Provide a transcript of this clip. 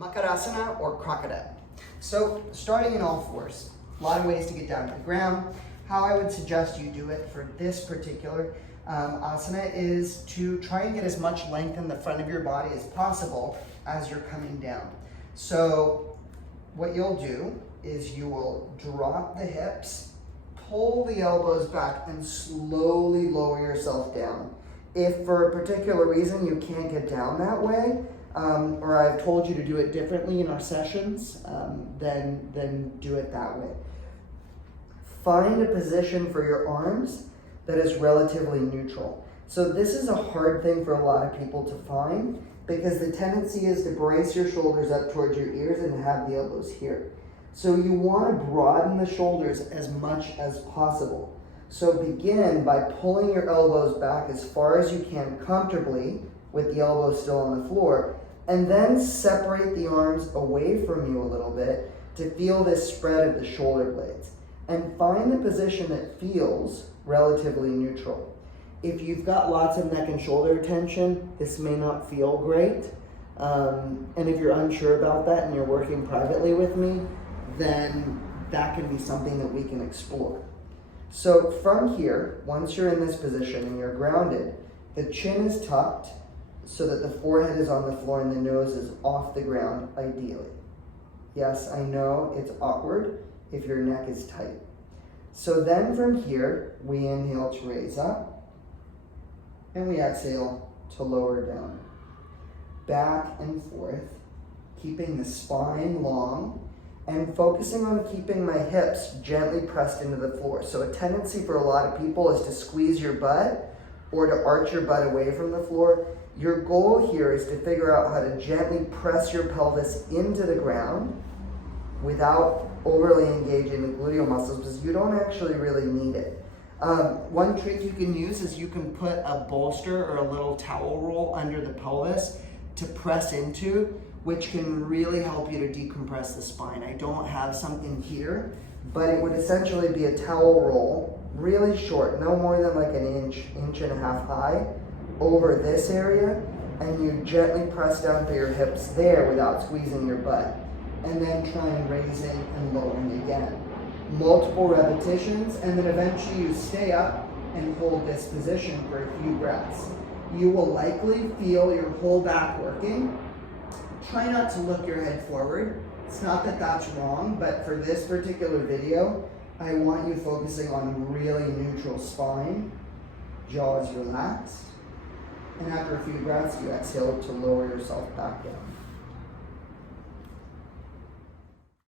Makarasana or Crocodile. So starting in all fours, a lot of ways to get down to the ground. How I would suggest you do it for this particular asana is to try and get as much length in the front of your body as possible as you're coming down. So what you'll do is you will drop the hips, pull the elbows back, and slowly lower yourself down. If for a particular reason you can't get down that way, or I've told you to do it differently in our sessions, then do it that way. Find a position for your arms that is relatively neutral. So this is a hard thing for a lot of people to find because the tendency is to brace your shoulders up towards your ears and have the elbows here. So you want to broaden the shoulders as much as possible. So begin by pulling your elbows back as far as you can comfortably with the elbows still on the floor, and then separate the arms away from you a little bit to feel this spread of the shoulder blades. And find the position that feels relatively neutral. If you've got lots of neck and shoulder tension, this may not feel great. And if you're unsure about that and you're working privately with me, then that can be something that we can explore. So from here, once you're in this position and you're grounded, the chin is tucked so that the forehead is on the floor and the nose is off the ground, ideally. Yes, I know it's awkward if your neck is tight. So then from here, we inhale to raise up, and we exhale to lower down. Back and forth, keeping the spine long, and focusing on keeping my hips gently pressed into the floor. So a tendency for a lot of people is to squeeze your butt or to arch your butt away from the floor. Your goal here is to figure out how to gently press your pelvis into the ground without overly engaging the gluteal muscles, because you don't actually really need it. One trick you can use is you can put a bolster or a little towel roll under the pelvis to press into, which can really help you to decompress the spine. I don't have something here, but it would essentially be a towel roll, really short, no more than like an inch and a half high, over this area, and you gently press down through your hips there without squeezing your butt. And then try and raising and lowering again. Multiple repetitions, and then eventually you stay up and hold this position for a few breaths. You will likely feel your whole back working. Try not to look your head forward. It's not that that's wrong, but for this particular video, I want you focusing on really neutral spine, jaws relaxed, and after a few breaths, you exhale to lower yourself back down.